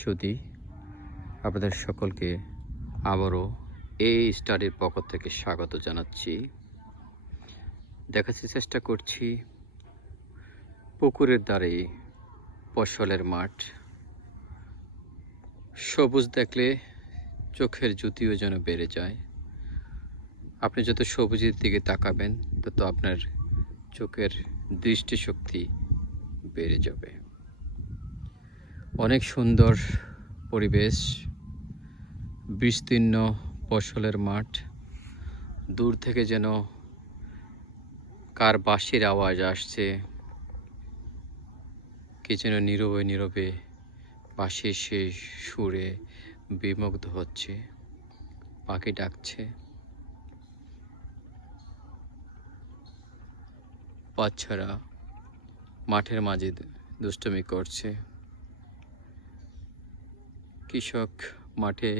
সুধী আপনাদের সকলকে আবারও এই স্টাডির পক্ষ থেকে স্বাগত জানাচ্ছি। দেখাচ্ছি চেষ্টা করছি পুকুরের ধারে ফসলের মাঠ। সবুজ দেখলে চোখের জ্যোতিও যেন বেড়ে যায়। আপনি যত সবুজের দিকে তাকাবেন তত আপনার চোখের দৃষ্টিশক্তি বেড়ে যাবে। অনেক সুন্দর পরিবেশ, বিস্তীর্ণ ফসলের মাঠ। দূর থেকে যেন কার বাঁশির আওয়াজ আসছে, কে যেন নীরবে নীরবে বাঁশির সেই সুরে বিমুগ্ধ হচ্ছে। পাখি ডাকছে, বাচ্চারা মাঠের মাঝে দুষ্টুমি করছে। কৃষক মাঠে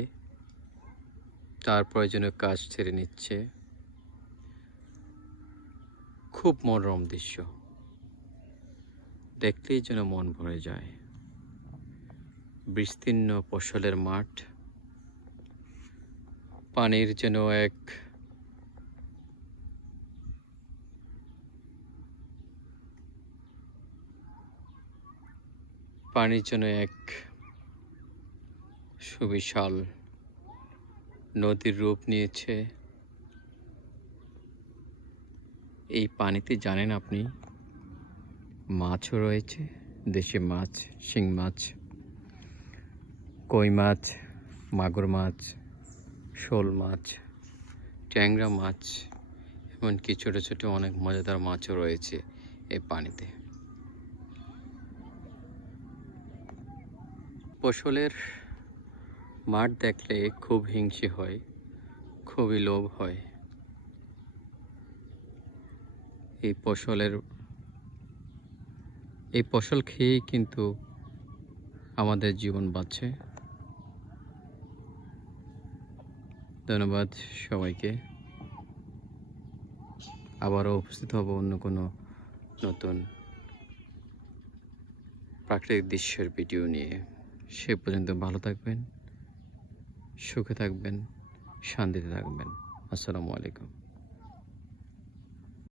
তার প্রয়োজনীয় কাজ ছেড়ে নিচ্ছে। খুব মনোরম দৃশ্য, দেখলেই যেন মন ভরে যায়। বিস্তীর্ণ ফসলের মাঠ, পানির যেন এক সুবিশাল নদীর রূপ নিয়েছে। এই পানিতে জানেন আপনি মাছও রয়েছে, দেশি মাছ, শিং মাছ, কই মাছ, মাগুর মাছ, শোল মাছ, ট্যাংরা মাছ, এমনকি ছোটো ছোটো অনেক মজাদার মাছও রয়েছে এই পানিতে। ফসলের মাঠ দেখলে খুব হিংসে হয়, খুবই লোভ হয়। এই ফসল খেয়েই কিন্তু আমাদের জীবন বাঁচছে। ধন্যবাদ সবাইকে। আবারও উপস্থিত হব অন্য কোনো নতুন প্রাকৃতিক দৃশ্যের ভিডিও নিয়ে। সে পর্যন্ত ভালো থাকবেন, সুখে থাকবেন, শান্তিতে থাকবেন। আসসালামু আলাইকুম।